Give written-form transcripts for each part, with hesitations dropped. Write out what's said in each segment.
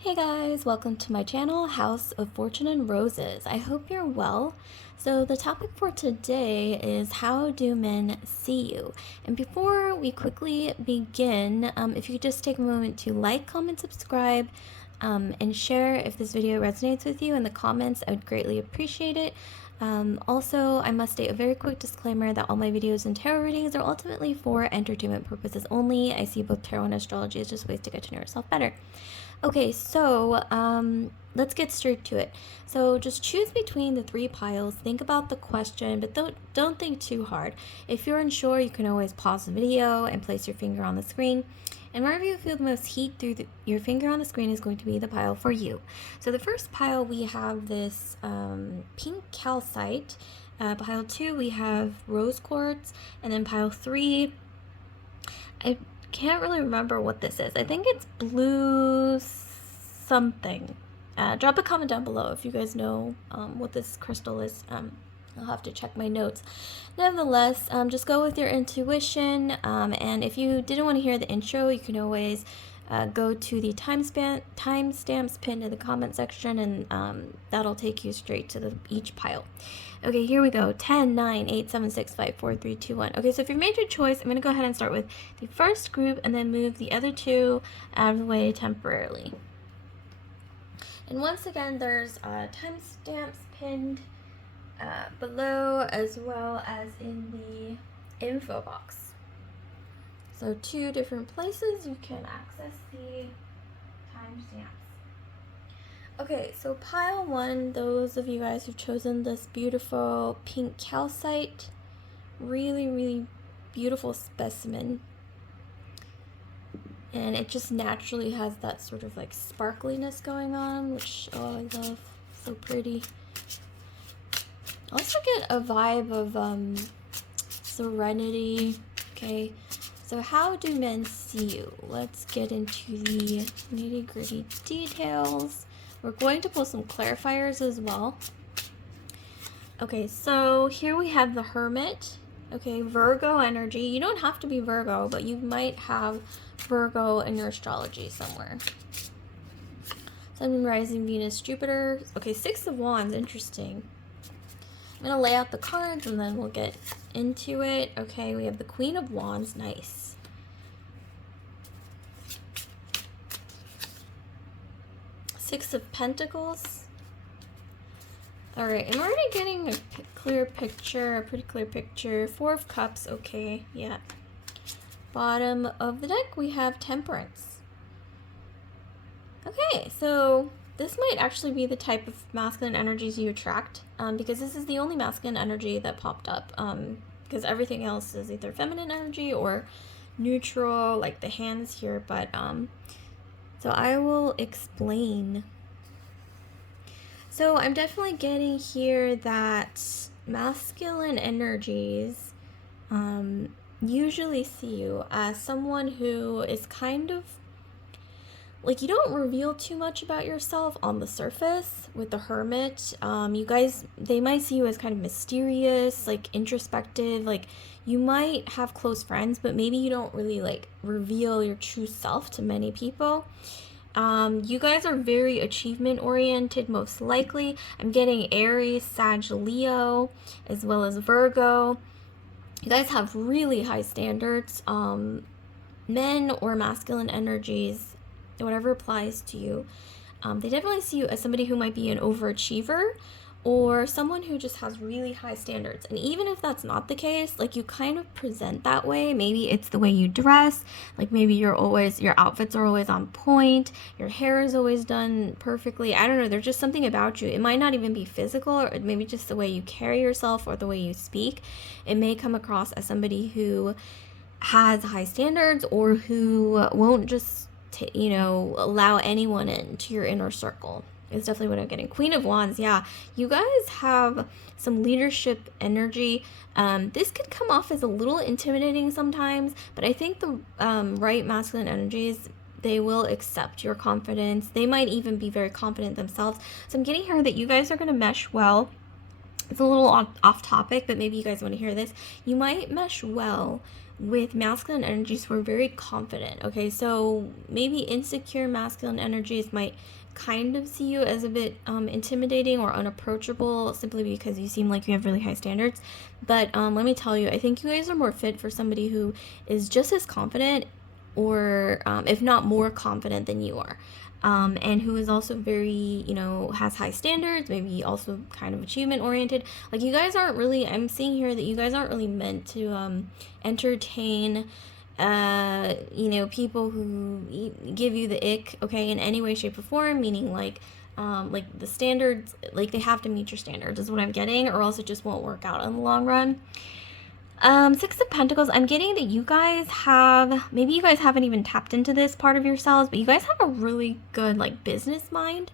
Hey guys, welcome to my channel, House of Fortune and Roses. I hope you're well. So the topic for today is how do men see you? And before we quickly begin, if you could just take a moment to like, comment, subscribe, and share if this video resonates with you in the comments, I would greatly appreciate it. Also, I must state a very quick disclaimer that all my videos and tarot readings are ultimately for entertainment purposes only. I see both tarot and astrology as just ways to get to know yourself better. Okay, so let's get straight to it. So just choose between the three piles. Think about the question, but don't think too hard. If you're unsure, you can always pause the video and place your finger on the screen. And wherever you feel the most heat through your finger on the screen is going to be the pile for you. So the first pile, we have this pink calcite. Pile 2, we have rose quartz. And then pile 3, I can't really remember what this is. I think it's blue something. Drop a comment down below if you guys know what this crystal is. I'll have to check my notes. Nevertheless, just go with your intuition. And if you didn't want to hear the intro, you can always go to the timestamps pinned in the comment section, and that'll take you straight to each pile. Okay, here we go. 10, 9, 8, 7, 6, 5, 4, 3, 2, 1. Okay, so if you've made your choice, I'm going to go ahead and start with the first group and then move the other two out of the way temporarily. And once again, there's timestamps pinned below as well as in the info box. So 2 different places you can access the timestamps. Okay, so pile 1, those of you guys who've chosen this beautiful pink calcite, really beautiful specimen. And it just naturally has that sort of like sparkliness going on, which, oh, I love. So pretty. I also get a vibe of serenity. Okay, so how do men see you? Let's get into the nitty-gritty details. We're going to pull some clarifiers as well. Okay, so here we have the Hermit. Okay, Virgo energy. You don't have to be Virgo, but you might have Virgo in your astrology somewhere. Sun, Rising, Venus, Jupiter. Okay, 6 of Wands, interesting. I'm going to lay out the cards and then we'll get into it. Okay, we have the Queen of Wands, nice. Six of Pentacles. Alright, I'm already getting a clear picture, a pretty clear picture. 4 of Cups, okay, yeah. Bottom of the deck, we have Temperance. Okay, so this might actually be the type of masculine energies you attract, because this is the only masculine energy that popped up, because everything else is either feminine energy or neutral, like the hands here, but so I will explain. So I'm definitely getting here that masculine energies usually see you as someone who is kind of like, you don't reveal too much about yourself on the surface with the Hermit. You guys, they might see you as kind of mysterious, like introspective, like you might have close friends, but maybe you don't really like reveal your true self to many people. You guys are very achievement oriented, most likely. I'm getting Aries, Sag, Leo, as well as Virgo. You guys have really high standards. Men or masculine energies, whatever applies to you, they definitely see you as somebody who might be an overachiever or someone who just has really high standards. And even if that's not the case, like you kind of present that way. Maybe it's the way you dress, like maybe your outfits are always on point, your hair is always done perfectly. I don't know, there's just something about you. It might not even be physical, or maybe just the way you carry yourself or the way you speak. It may come across as somebody who has high standards or who won't just allow anyone into your inner circle. It's definitely what I'm getting. Queen of Wands, yeah. You guys have some leadership energy. This could come off as a little intimidating sometimes, but I think the right masculine energies, they will accept your confidence. They might even be very confident themselves. So I'm getting here that you guys are going to mesh well. It's a little off topic, but maybe you guys want to hear this. You might mesh well with masculine energies who are very confident. Okay, so maybe insecure masculine energies might kind of see you as a bit intimidating or unapproachable simply because you seem like you have really high standards. But let me tell you, I think you guys are more fit for somebody who is just as confident, or if not more confident than you are. And who is also very, has high standards, maybe also kind of achievement oriented. Like, you guys aren't really, I'm seeing here that you guys aren't really meant to entertain, people who give you the ick, okay, in any way, shape, or form, meaning like the standards, like they have to meet your standards is what I'm getting, or else it just won't work out in the long run. Six of Pentacles, I'm getting that you guys have, maybe you guys haven't even tapped into this part of yourselves, but you guys have a really good, like, business mind.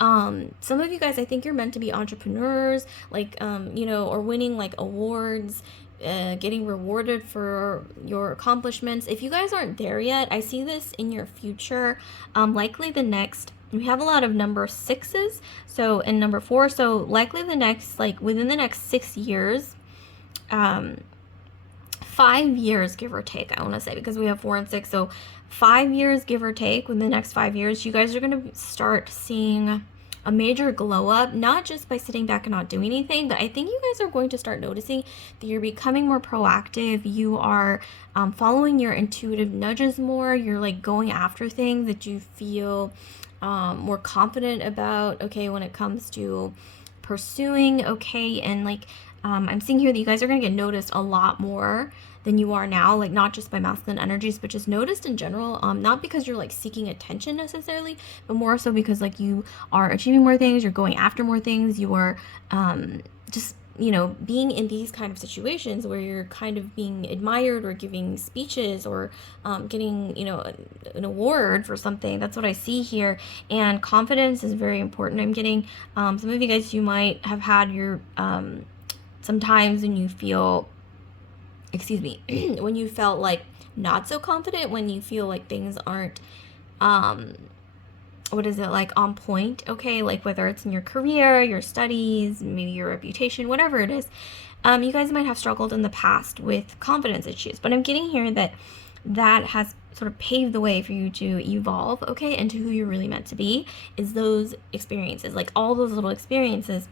Some of you guys, I think you're meant to be entrepreneurs, like, or winning, like, awards, getting rewarded for your accomplishments. If you guys aren't there yet, I see this in your future, likely the next, we have a lot of number 6s, so, and number 4, so likely the next, like, within the next 6 years, 5 years, give or take, I want to say, because we have 4 and 6. So 5 years, give or take, within the next 5 years, you guys are going to start seeing a major glow up, not just by sitting back and not doing anything, but I think you guys are going to start noticing that you're becoming more proactive. You are following your intuitive nudges more. You're like going after things that you feel more confident about, okay, when it comes to pursuing, okay, and like, I'm seeing here that you guys are going to get noticed a lot more than you are now, like not just by masculine energies, but just noticed in general, not because you're like seeking attention necessarily, but more so because like you are achieving more things, you're going after more things, you are just, being in these kind of situations where you're kind of being admired or giving speeches or getting, an award for something. That's what I see here. And confidence is very important. I'm getting some of you guys, you might have had your sometimes when you feel, when you felt like not so confident, when you feel like things aren't, like on point, okay, like whether it's in your career, your studies, maybe your reputation, whatever it is, you guys might have struggled in the past with confidence issues, but I'm getting here that has sort of paved the way for you to evolve, okay, into who you're really meant to be, is those experiences, like all those little experiences.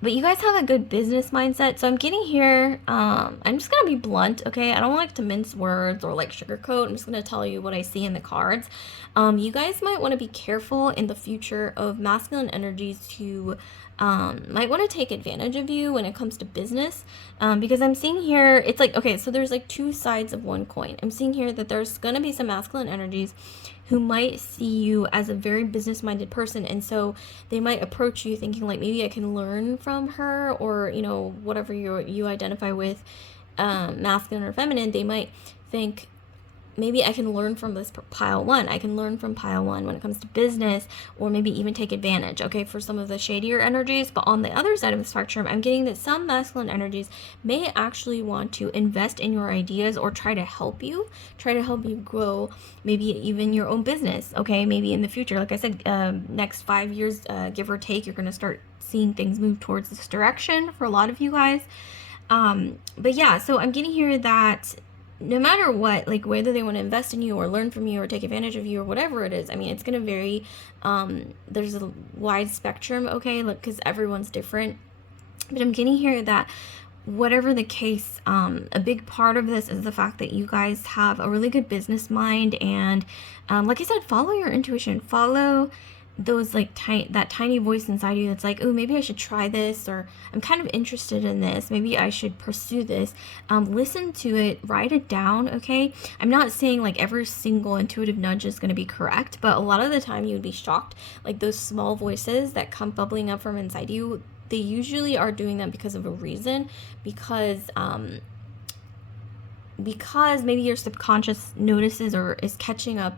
But you guys have a good business mindset. So I'm getting here, I'm just going to be blunt, okay? I don't like to mince words or like sugarcoat. I'm just going to tell you what I see in the cards. You guys might want to be careful in the future of masculine energies who might want to take advantage of you when it comes to business. Because I'm seeing here, it's like, okay, so there's like two sides of one coin. I'm seeing here that there's going to be some masculine energies who might see you as a very business-minded person, and so they might approach you thinking like, maybe I can learn from her, or whatever you identify with, masculine or feminine. They might think, maybe I can learn from this pile one. I can learn from pile one when it comes to business, or maybe even take advantage, okay, for some of the shadier energies. But on the other side of the spectrum, I'm getting that some masculine energies may actually want to invest in your ideas or try to help you grow, maybe even your own business, okay, maybe in the future. Like I said, next 5 years, give or take, you're going to start seeing things move towards this direction for a lot of you guys. But yeah, so I'm getting here that no matter what, like whether they want to invest in you or learn from you or take advantage of you or whatever it is, I mean, it's going to vary. There's a wide spectrum, okay, look, because everyone's different. But I'm getting here that whatever the case, a big part of this is the fact that you guys have a really good business mind. And like I said, follow your intuition, follow those like that tiny voice inside you that's like, oh, maybe I should try this, or I'm kind of interested in this, maybe I should pursue this. Listen to it, write it down, okay? I'm not saying like every single intuitive nudge is going to be correct, but a lot of the time you would be shocked, like those small voices that come bubbling up from inside you, they usually are doing that because of a reason, because maybe your subconscious notices or is catching up,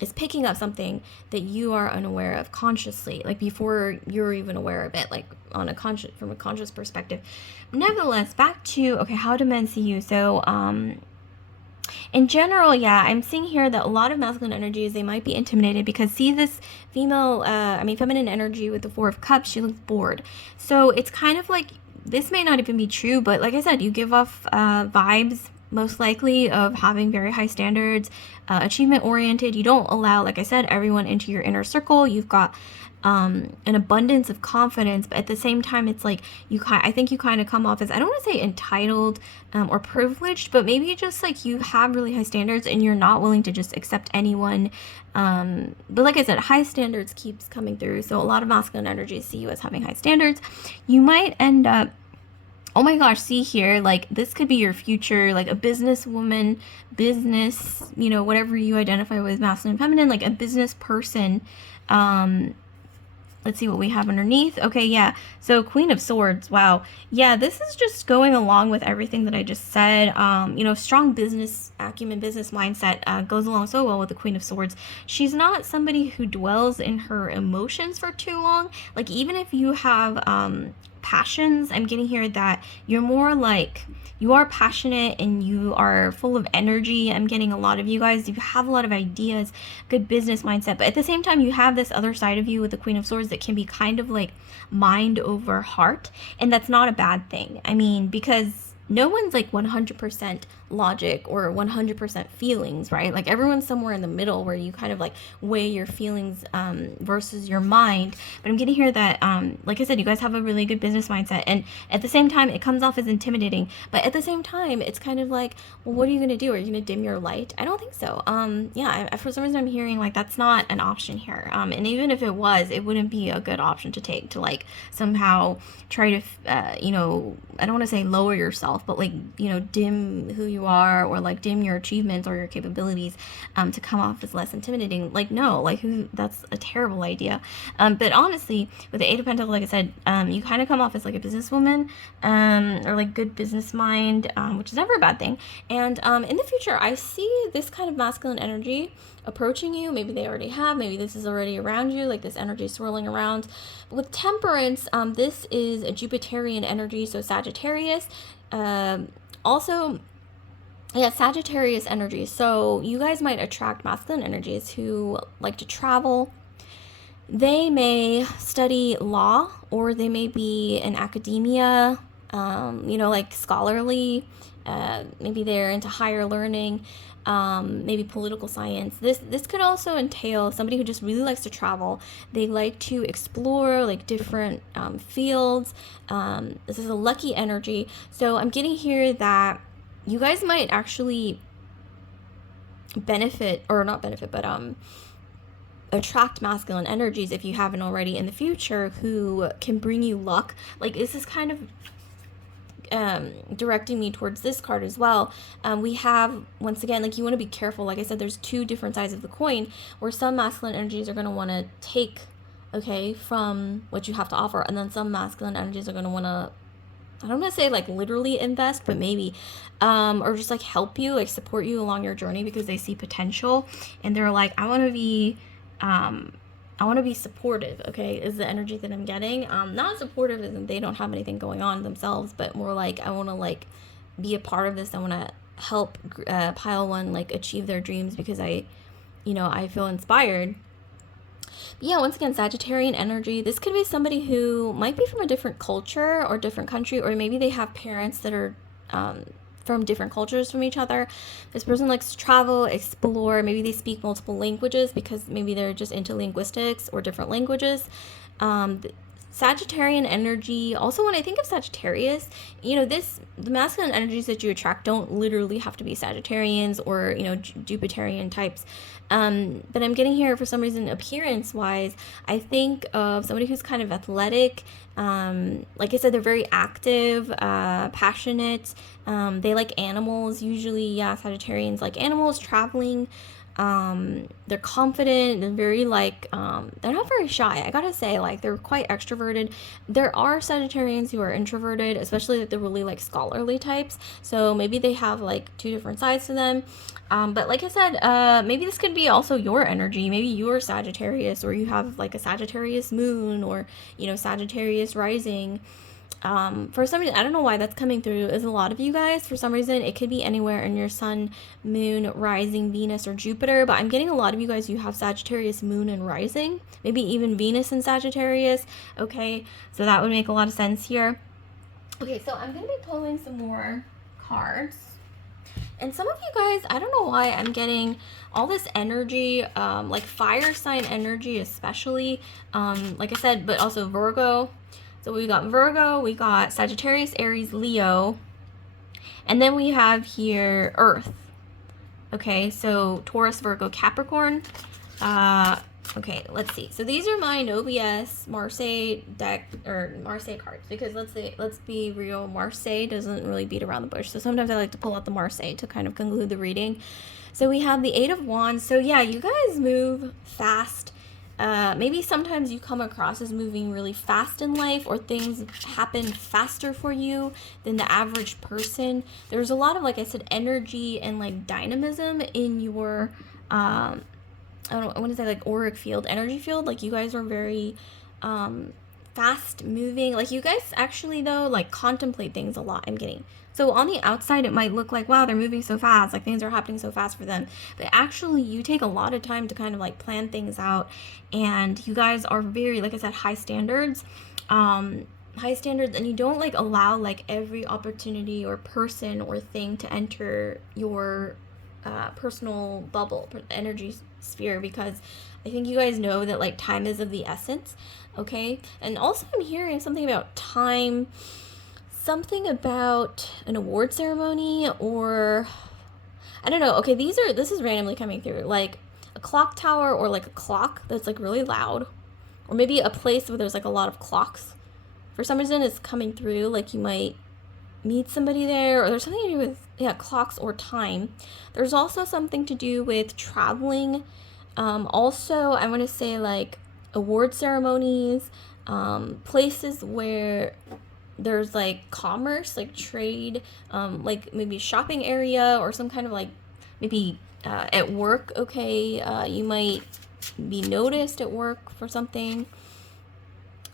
is picking up something that you are unaware of consciously, like before you're even aware of it, like from a conscious perspective. Nevertheless, back to, okay, how do men see you? So, in general, yeah, I'm seeing here that a lot of masculine energies, they might be intimidated because see this feminine energy with the 4 of Cups, she looks bored. So it's kind of like this may not even be true, but like I said, you give off vibes most likely of having very high standards, achievement oriented. You don't allow, like I said, everyone into your inner circle. You've got an abundance of confidence, but at the same time, it's like I think you kind of come off as, I don't want to say entitled or privileged, but maybe just like you have really high standards and you're not willing to just accept anyone. But like I said, high standards keeps coming through. So a lot of masculine energies see you as having high standards. You might end up, oh my gosh, see here, like this could be your future, like a businesswoman, business, whatever you identify with, masculine, feminine, like a business person. Let's see what we have underneath. Okay, yeah. So Queen of Swords. Wow. Yeah, this is just going along with everything that I just said. Strong business acumen, business mindset goes along so well with the Queen of Swords. She's not somebody who dwells in her emotions for too long. Like, even if you have passions, I'm getting here that you're more like, you are passionate and you are full of energy. I'm getting a lot of you guys, you have a lot of ideas, good business mindset, but at the same time, you have this other side of you with the Queen of Swords that can be kind of like mind over heart. And that's not a bad thing. I mean, because no one's like 100% logic or 100% feelings, right? Like everyone's somewhere in the middle where you kind of like weigh your feelings versus your mind. But I'm getting here that, like I said, you guys have a really good business mindset. And at the same time, it comes off as intimidating. But at the same time, it's kind of like, well, what are you going to do? Are you going to dim your light? I don't think so. For some reason, I'm hearing like that's not an option here. And even if it was, it wouldn't be a good option to take to like somehow try to, I don't want to say lower yourself, but like, dim who you are or like dim your achievements or your capabilities to come off as less intimidating. Like, no, like that's a terrible idea. But honestly, with the Eight of Pentacles, like I said, you kind of come off as like a businesswoman or like good business mind, which is never a bad thing. And in the future, I see this kind of masculine energy approaching you. Maybe they already have, maybe this is already around you, like this energy swirling around. With Temperance, this is a Jupiterian energy, so Sagittarius. Also, yeah, Sagittarius energy. So you guys might attract masculine energies who like to travel. They may study law, or they may be in academia, like scholarly. Maybe they're into higher learning, maybe political science. This could also entail somebody who just really likes to travel. They like to explore like different fields. This is a lucky energy. So I'm getting here that you guys might actually benefit, or not benefit, but attract masculine energies if you haven't already in the future, who can bring you luck. Like, this is kind of directing me towards this card as well. We have, once again, like, you want to be careful. Like I said, there's two different sides of the coin, where some masculine energies are going to want to take, okay, from what you have to offer, and then some masculine energies are going to want to, I don't want to say like literally invest, but maybe, or just like help you, like support you along your journey, because they see potential and they're like, I want to be supportive, okay, is the energy that I'm getting. Not supportive as in they don't have anything going on themselves, but more like, I want to like be a part of this. I want to help pile one like achieve their dreams, because I feel inspired. Yeah, once again, Sagittarian energy. This could be somebody who might be from a different culture or different country, or maybe they have parents that are from different cultures from each other. This person likes to travel, explore. Maybe they speak multiple languages because maybe they're just into linguistics or different languages. Sagittarian energy. Also, when I think of Sagittarius, the masculine energies that you attract don't literally have to be Sagittarians or, Jupiterian types. But I'm getting here, for some reason, appearance-wise, I think of somebody who's kind of athletic. Like I said, they're very active, passionate. They like animals. Usually, yeah, Sagittarians like animals, traveling. They're confident. They're very like, they're not very shy. I gotta say, like, they're quite extroverted. There are Sagittarians who are introverted, especially like the really like scholarly types. So maybe they have like two different sides to them. But like I said, maybe this could be also your energy. Maybe you're Sagittarius, or you have like a Sagittarius moon, or, Sagittarius rising. For some reason, I don't know why that's coming through, is a lot of you guys. For some reason, it could be anywhere in your sun, moon, rising, Venus, or Jupiter, but I'm getting a lot of you guys who have Sagittarius moon and rising, maybe even Venus in Sagittarius. Okay, so that would make a lot of sense here. Okay, so I'm going to be pulling some more cards. And some of you guys, I don't know why I'm getting all this energy, like fire sign energy especially, like I said, but also Virgo. So we got Virgo, we got Sagittarius, Aries, Leo, and then we have here Earth. Okay, so Taurus, Virgo, Capricorn. Okay, let's see. So these are my OBS Marseille deck, or Marseille cards, because let's be real, Marseille doesn't really beat around the bush. So sometimes I like to pull out the Marseille to kind of conclude the reading. So we have the Eight of Wands. So yeah, you guys move fast. Maybe sometimes you come across as moving really fast in life, or things happen faster for you than the average person. There's a lot of, like I said, energy and like dynamism in your I don't know, I want to say like auric field, energy field. Like you guys are very fast moving. Like you guys actually though like contemplate things a lot, I'm getting. So on the outside it might look like, wow, they're moving so fast, like things are happening so fast for them. But actually you take a lot of time to kind of like plan things out, and you guys are very, like I said, high standards. High standards, and you don't like allow like every opportunity or person or thing to enter your personal bubble, energy sphere, because I think you guys know that like time is of the essence. Okay, and also I'm hearing something about time, something about an award ceremony, or I don't know. Okay, this is randomly coming through, like a clock tower, or like a clock that's like really loud, or maybe a place where there's like a lot of clocks. For some reason it's coming through, like you might meet somebody there, or there's something to do with, yeah, clocks or time. There's also something to do with traveling. Also, I want to say like award ceremonies, places where there's like commerce, like trade, like maybe shopping area, or some kind of like maybe at work. Okay, you might be noticed at work for something.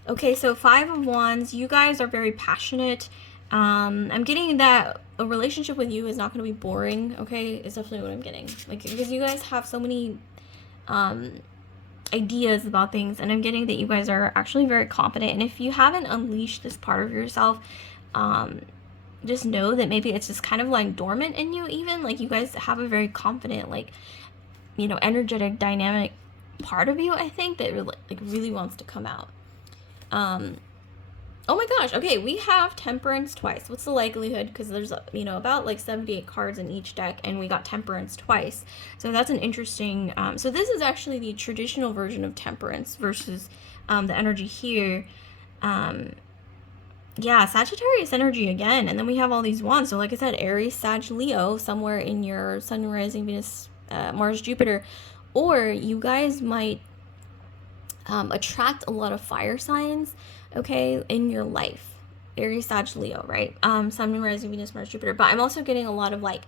Okay, so Five of Wands, you guys are very passionate. I'm getting that a relationship with you is not going to be boring. Okay, is definitely what I'm getting. Like, because you guys have so many ideas about things, and I'm getting that you guys are actually very confident. And if you haven't unleashed this part of yourself, just know that maybe it's just kind of like dormant in you. Even like you guys have a very confident, like, you know, energetic, dynamic part of you, I think, that really wants to come out. Oh my gosh, okay, we have Temperance twice. What's the likelihood? Because there's, you know, about like 78 cards in each deck, and we got Temperance twice. So that's an interesting, so this is actually the traditional version of Temperance versus the energy here. Yeah, Sagittarius energy again, and then we have all these wands. So like I said, Aries, Sag, Leo, somewhere in your Sun, Rising, Venus, Mars, Jupiter. Or you guys might attract a lot of fire signs, okay, in your life. Aries, Sag, Leo, right? Sun, Rising, Venus, Mars, Jupiter. But I'm also getting a lot of like,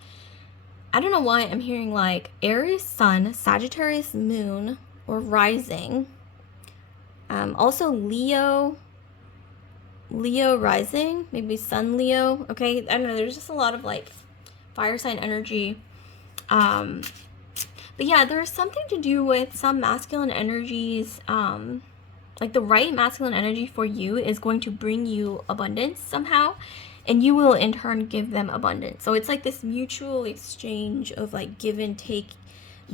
I don't know why I'm hearing like Aries Sun, Sagittarius Moon, or Rising. Also Leo Rising, maybe Sun Leo. Okay, I don't know. There's just a lot of like fire sign energy. But yeah, there's something to do with some masculine energies. Like the right masculine energy for you is going to bring you abundance somehow, and you will in turn give them abundance. So it's like this mutual exchange of like give and take,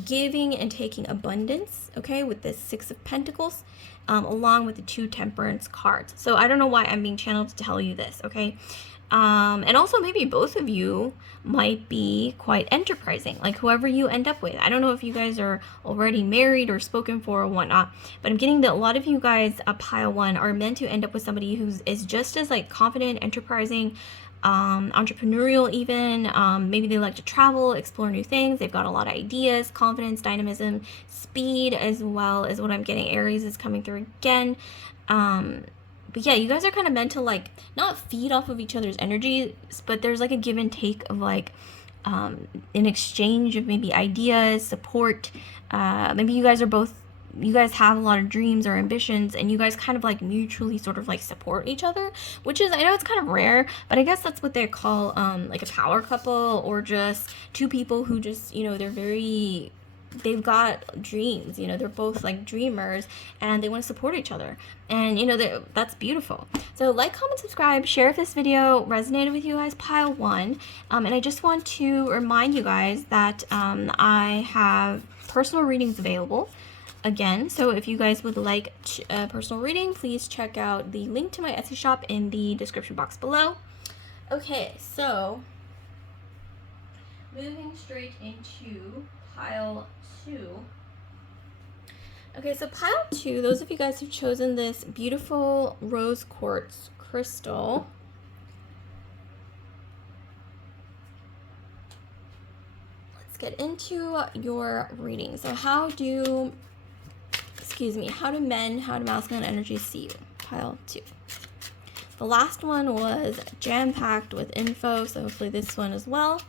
giving and taking abundance, okay, with this Six of Pentacles, along with the two Temperance cards. So I don't know why I'm being channeled to tell you this, okay? And also maybe both of you might be quite enterprising, like whoever you end up with. I don't know if you guys are already married or spoken for or whatnot, but I'm getting that a lot of you guys, pile one, are meant to end up with somebody who is just as like confident, enterprising, entrepreneurial even. Maybe they like to travel, explore new things. They've got a lot of ideas, confidence, dynamism, speed, as well as what I'm getting. Aries is coming through again. But yeah, you guys are kind of meant to like not feed off of each other's energy, but there's like a give and take of like an exchange of maybe ideas, support. Maybe you guys have a lot of dreams or ambitions, and you guys kind of like mutually sort of like support each other, which is, I know it's kind of rare, but I guess that's what they call like a power couple, or just two people who just, you know, they're very they've got dreams, you know, they're both like dreamers and they want to support each other, and you know, that's beautiful. So like, comment, subscribe, share if this video resonated with you guys, pile one. And I just want to remind you guys that I have personal readings available again. So if you guys would like a personal reading, please check out the link to my Etsy shop in the description box below. Okay, so moving straight into pile 2. Okay, so pile 2, those of you guys who've chosen this beautiful rose quartz crystal, let's get into your reading. So how do men, how do masculine energies see you? Pile 2. The last one was jam-packed with info, so hopefully this one as well.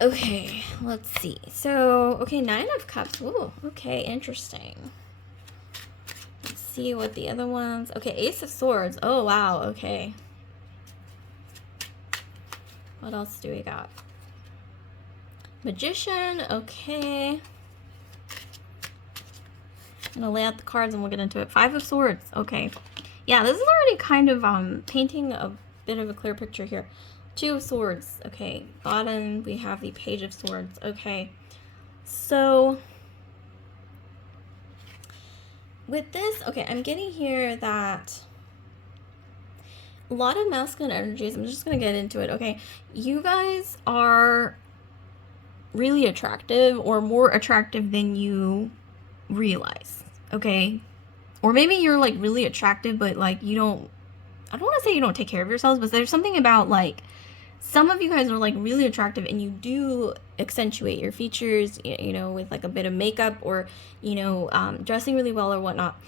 Okay, let's see. So, okay, 9 of Cups. Ooh, okay, interesting. Let's see what the other ones. Okay, Ace of Swords. Oh, wow, okay. What else do we got? Magician, okay. I'm gonna lay out the cards and we'll get into it. 5 of Swords, okay. Yeah, this is already kind of painting a bit of a clear picture here. 2 of Swords, okay. Bottom, we have the Page of Swords, okay. So, with this, okay, I'm getting here that a lot of masculine energies, I'm just going to get into it, okay. You guys are really attractive, or more attractive than you realize, okay. Or maybe you're like really attractive, but like you don't, I don't want to say you don't take care of yourselves, but there's something about like, some of you guys are like really attractive and you do accentuate your features, you know, with like a bit of makeup, or, you know, dressing really well or whatnot,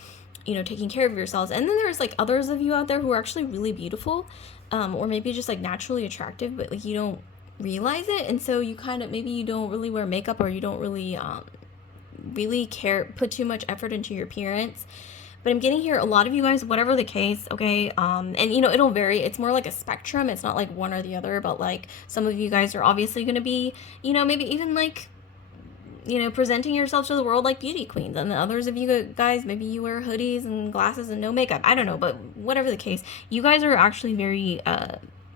you know, taking care of yourselves. And then there's like others of you out there who are actually really beautiful, or maybe just like naturally attractive, but like you don't realize it. And so you kind of, maybe you don't really wear makeup, or you don't really, really put too much effort into your appearance. But I'm getting here, a lot of you guys, whatever the case, okay, and you know, it'll vary. It's more like a spectrum. It's not like one or the other, but like some of you guys are obviously going to be, you know, maybe even like, you know, presenting yourself to the world like beauty queens. And the others of you guys, maybe you wear hoodies and glasses and no makeup. I don't know, but whatever the case, you guys are actually very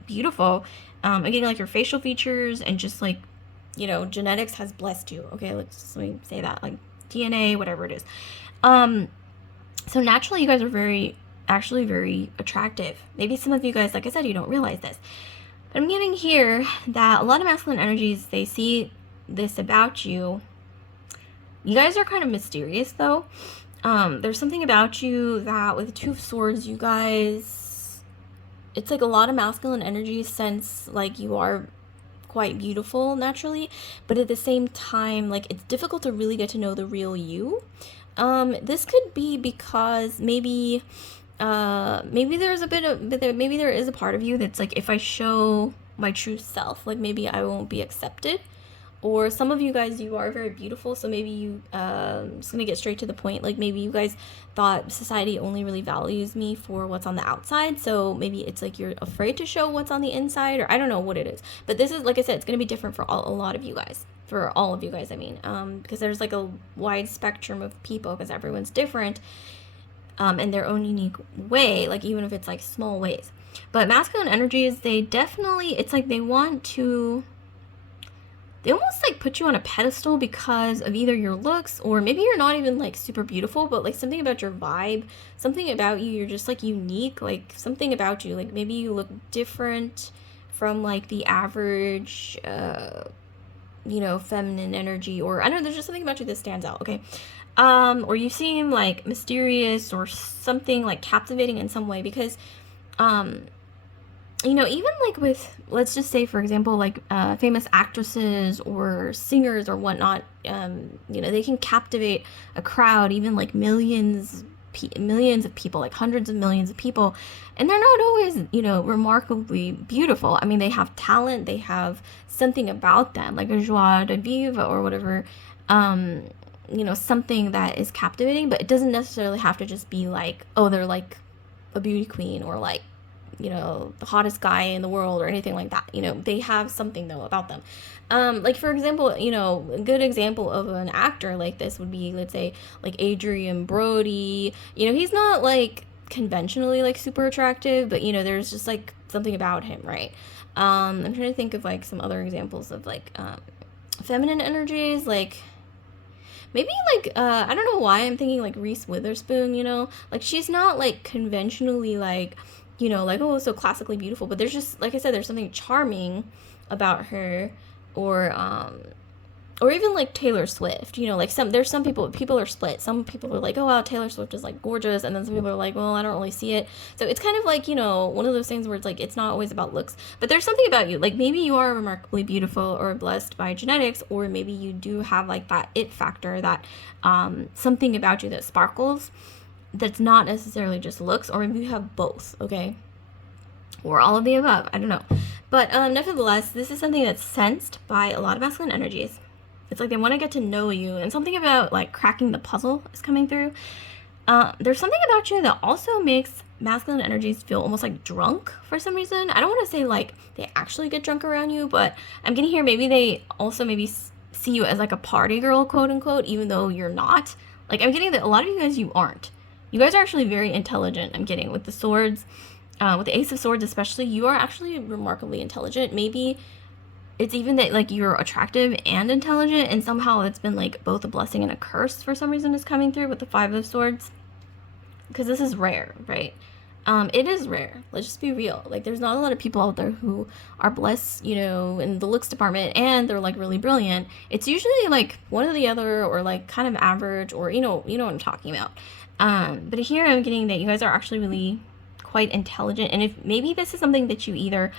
beautiful. Again, like your facial features and just like, you know, genetics has blessed you. Okay, let me say that, like DNA, whatever it is. So naturally, you guys are actually very attractive. Maybe some of you guys, like I said, you don't realize this. But I'm getting here that a lot of masculine energies, they see this about you. You guys are kind of mysterious, though. There's something about you that with the 2 of Swords, you guys, it's like a lot of masculine energies sense like you are quite beautiful naturally, but at the same time, like it's difficult to really get to know the real you. This could be because maybe there's maybe there is a part of you that's like, if I show my true self, like maybe I won't be accepted. Or some of you guys, you are very beautiful, so maybe you, just gonna get straight to the point, like maybe you guys thought society only really values me for what's on the outside, so maybe it's like you're afraid to show what's on the inside, or I don't know what it is. But this is, like I said, it's gonna be different for a lot of you guys. For all of you guys, I mean, because there's like a wide spectrum of people, because everyone's different in their own unique way, like even if it's like small ways. But masculine energies, they definitely, it's like they almost like put you on a pedestal because of either your looks, or maybe you're not even like super beautiful, but like something about your vibe, something about you, you're just like unique, like something about you, like maybe you look different from like the average, you know, feminine energy, or I don't know, there's just something about you that stands out, okay? Or you seem like mysterious or something like captivating in some way, because, you know, even like with, let's just say, for example, like famous actresses or singers or whatnot, you know, they can captivate a crowd, even like millions of people, like hundreds of millions of people, and they're not always, you know, remarkably beautiful. I mean, they have talent, they have something about them, like a joie de vivre or whatever, you know, something that is captivating, but it doesn't necessarily have to just be like, oh, they're like a beauty queen, or like, the hottest guy in the world or anything like that. They have something though about them. Like for example, a good example of an actor like this would be, let's say, like Adrian Brody. He's not like conventionally like super attractive, but there's just like something about him, right? I'm trying to think of like some other examples of like feminine energies, like maybe like I don't know why I'm thinking like Reese Witherspoon. Like she's not like conventionally like like, oh, so classically beautiful, but there's just, like I said, there's something charming about her. Or even like Taylor Swift, like there's some people are split. Some people are like, oh wow, Taylor Swift is like gorgeous, and then some people are like, well, I don't really see it. So it's kind of like, one of those things where it's like, it's not always about looks, but there's something about you. Like maybe you are remarkably beautiful or blessed by genetics, or maybe you do have like that it factor, that something about you that sparkles, that's not necessarily just looks, or maybe you have both, okay? Or all of the above, I don't know. But nevertheless, this is something that's sensed by a lot of masculine energies. It's like they want to get to know you, and something about like cracking the puzzle is coming through. There's something about you that also makes masculine energies feel almost like drunk for some reason. I don't want to say like they actually get drunk around you, but I'm getting here maybe they also maybe see you as like a party girl, quote unquote, even though you're not. Like I'm getting that a lot of you guys, you aren't. You guys are actually very intelligent. I'm getting with the swords. With the Ace of Swords especially, you are actually remarkably intelligent. Maybe it's even that like you're attractive and intelligent, and somehow it's been like both a blessing and a curse for some reason is coming through with the Five of Swords. Because this is rare, right? It is rare. Let's just be real. Like there's not a lot of people out there who are blessed, in the looks department, and they're like really brilliant. It's usually like one or the other, or like kind of average, or you know what I'm talking about. But here I'm getting that you guys are actually really quite intelligent, and if maybe this is something that you either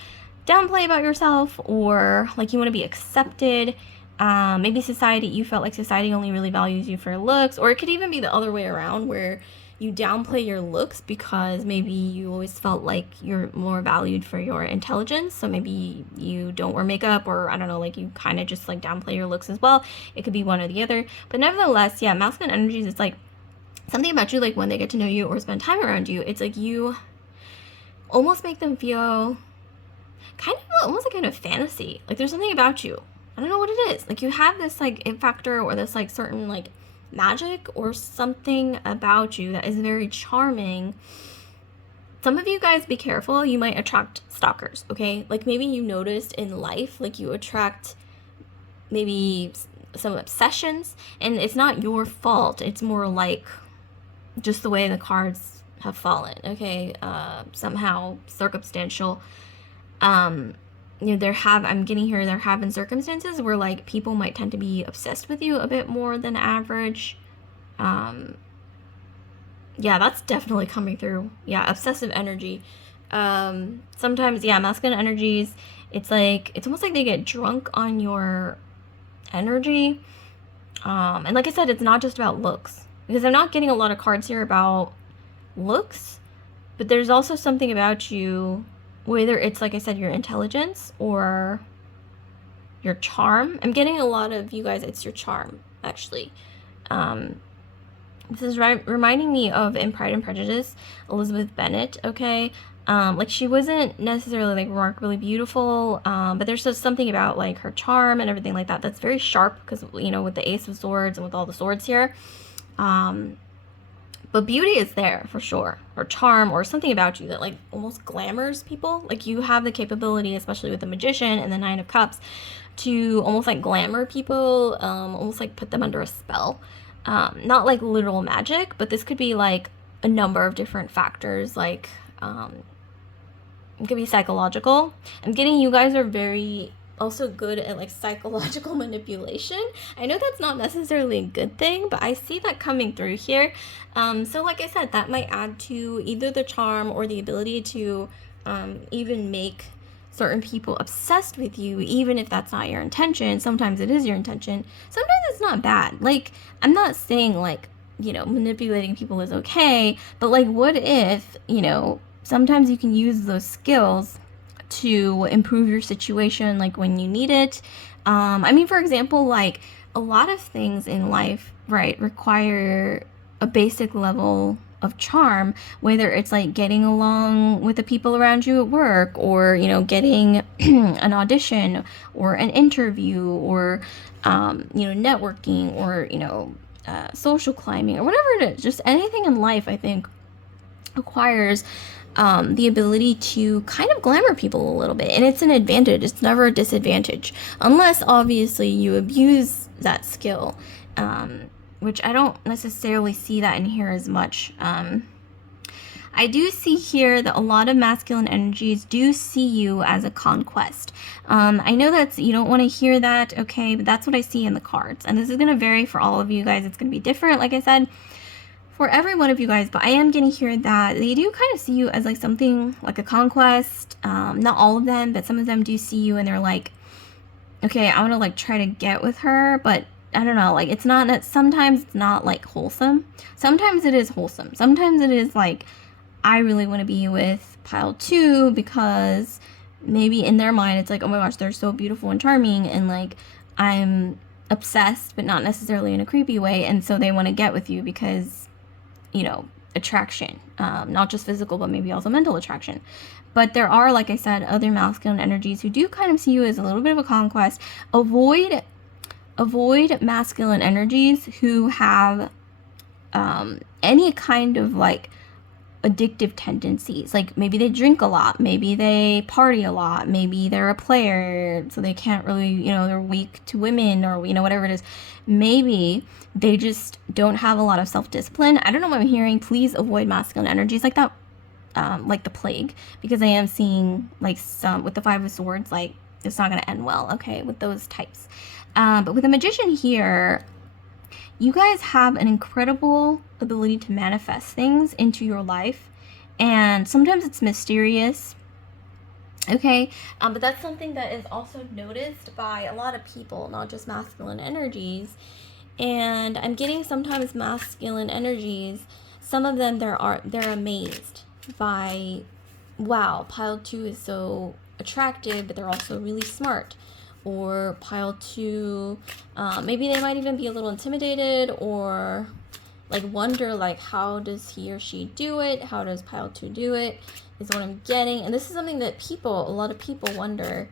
downplay about yourself, or like you want to be accepted, maybe you felt like society only really values you for looks, or it could even be the other way around where you downplay your looks because maybe you always felt like you're more valued for your intelligence, so maybe you don't wear makeup, or I don't know, like you kind of just like downplay your looks as well. It could be one or the other, but nevertheless, yeah, masculine energies, it's like something about you, like when they get to know you or spend time around you, it's like you almost make them feel kind of almost like kind of fantasy. Like there's something about you. I don't know what it is. Like you have this like it factor, or this like certain like magic or something about you that is very charming. Some of you guys, be careful. You might attract stalkers, okay? Like maybe you noticed in life, like you attract maybe some obsessions, and it's not your fault. It's more like just the way the cards have fallen, okay? Somehow circumstantial. I'm getting here, there have been circumstances where like people might tend to be obsessed with you a bit more than average. Yeah, that's definitely coming through. Yeah, obsessive energy. Sometimes, yeah, masculine energies, it's almost like they get drunk on your energy. And like I said, it's not just about looks, because I'm not getting a lot of cards here about looks, but there's also something about you, whether it's like I said, your intelligence or your charm. I'm getting a lot of you guys, it's your charm actually. This is reminding me of in Pride and Prejudice, Elizabeth Bennet, okay? Like she wasn't necessarily like remarkably beautiful, but there's just something about like her charm and everything like that that's very sharp, because with the Ace of Swords and with all the swords here. But beauty is there for sure, or charm, or something about you that like almost glamours people. Like you have the capability, especially with the Magician and the Nine of Cups, to almost like glamour people, almost like put them under a spell. Not like literal magic, but this could be like a number of different factors, like it could be psychological. I'm getting you guys are very also good at like psychological manipulation. I know that's not necessarily a good thing, but I see that coming through here. So like I said, that might add to either the charm or the ability to even make certain people obsessed with you, even if that's not your intention. Sometimes it is your intention. Sometimes it's not bad. Like, I'm not saying like, manipulating people is okay, but like, what if, sometimes you can use those skills to improve your situation, like when you need it. For example, like a lot of things in life, right, require a basic level of charm, whether it's like getting along with the people around you at work, or, you know, getting an audition or an interview, or, you know, networking, or, you know, social climbing, or whatever it is. Just anything in life, I think, requires the ability to kind of glamour people a little bit. And it's an advantage. It's never a disadvantage. Unless, obviously, you abuse that skill. Which I don't necessarily see that in here as much. I do see here that a lot of masculine energies do see you as a conquest. I know that's, you don't want to hear that, okay, but that's what I see in the cards. And this is going to vary for all of you guys. It's going to be different, like I said, for every one of you guys, but I am going to hear that they do kind of see you as like something like a conquest. Not all of them, but some of them do see you and they're like, okay, I want to like try to get with her, but I don't know, like it's not, sometimes it's not like wholesome. Sometimes it is wholesome. Sometimes it is like, I really want to be with pile 2 because maybe in their mind it's like, oh my gosh, they're so beautiful and charming, and like I'm obsessed, but not necessarily in a creepy way, and so they want to get with you because, you know, attraction, not just physical, but maybe also mental attraction. But there are, like I said, other masculine energies who do kind of see you as a little bit of a conquest. Avoid masculine energies who have any kind of like addictive tendencies. Like maybe they drink a lot, maybe they party a lot, maybe they're a player, so they can't really, you know, they're weak to women, or, you know, whatever it is. Maybe they just don't have a lot of self-discipline. I don't know what I'm hearing. Please avoid masculine energies like that, like the plague, because I am seeing like some with the 5 of Swords, like it's not going to end well, okay, with those types. But with the Magician here, you guys have an incredible ability to manifest things into your life, and sometimes it's mysterious, okay, but that's something that is also noticed by a lot of people, not just masculine energies. And I'm getting sometimes masculine energies, some of them they're amazed by, wow, pile 2 is so attractive, but they're also really smart. Or pile 2, maybe they might even be a little intimidated, or like wonder like, how does he or she do it? How does pile 2 do it? Is what I'm getting. And this is something that a lot of people wonder.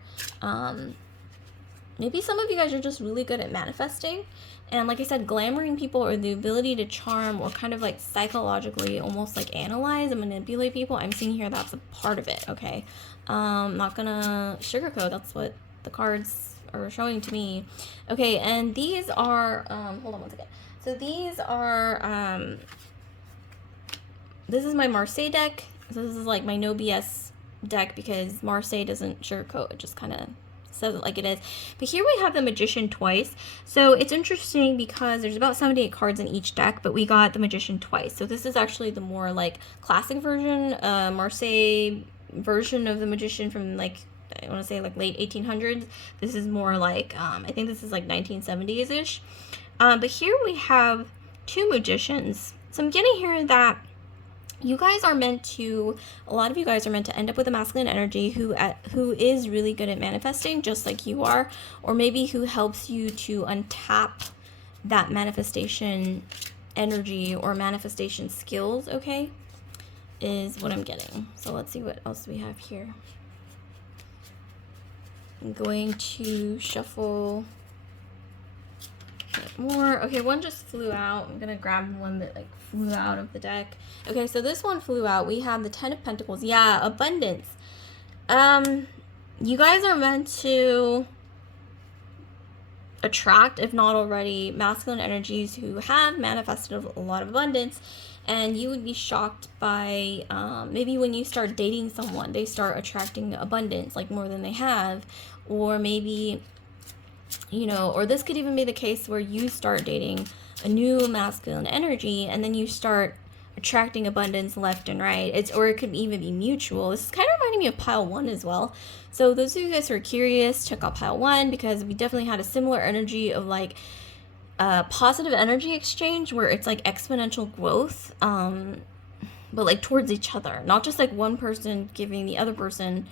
Maybe some of you guys are just really good at manifesting. And like I said, glamoring people, or the ability to charm, or kind of like psychologically almost like analyze and manipulate people. I'm seeing here that's a part of it, okay? Not gonna sugarcoat, that's what the cards are showing to me. Okay, and these are, hold on one second. So these are, this is my Marseille deck. So this is like my no BS deck, because Marseille doesn't sugarcoat, it just kind of says it like it is. But here we have the Magician twice. So it's interesting because there's about 78 cards in each deck, but we got the Magician twice. So this is actually the more like classic version, Marseille version of the Magician from like, I want to say like late 1800s. This is more like, I think this is like 1970s-ish. But here we have 2 magicians. So I'm getting here that you guys are meant to, a lot of you guys are meant to end up with a masculine energy who is really good at manifesting, just like you are, or maybe who helps you to untap that manifestation energy or manifestation skills, okay, is what I'm getting. So let's see what else we have here. I'm going to shuffle more. Okay, one just flew out. I'm gonna grab one that like flew out of the deck. Okay, so this one flew out. We have the 10 of Pentacles. Yeah, abundance. You guys are meant to attract, if not already, masculine energies who have manifested a lot of abundance. And you would be shocked by maybe when you start dating someone, they start attracting abundance, like more than they have. Or maybe, you know, or this could even be the case where you start dating a new masculine energy and then you start attracting abundance left and right. Or it could even be mutual. This is kind of reminding me of pile 1 as well. So those of you guys who are curious, check out pile 1, because we definitely had a similar energy of like positive energy exchange where it's like exponential growth, but like towards each other, not just like one person giving the other person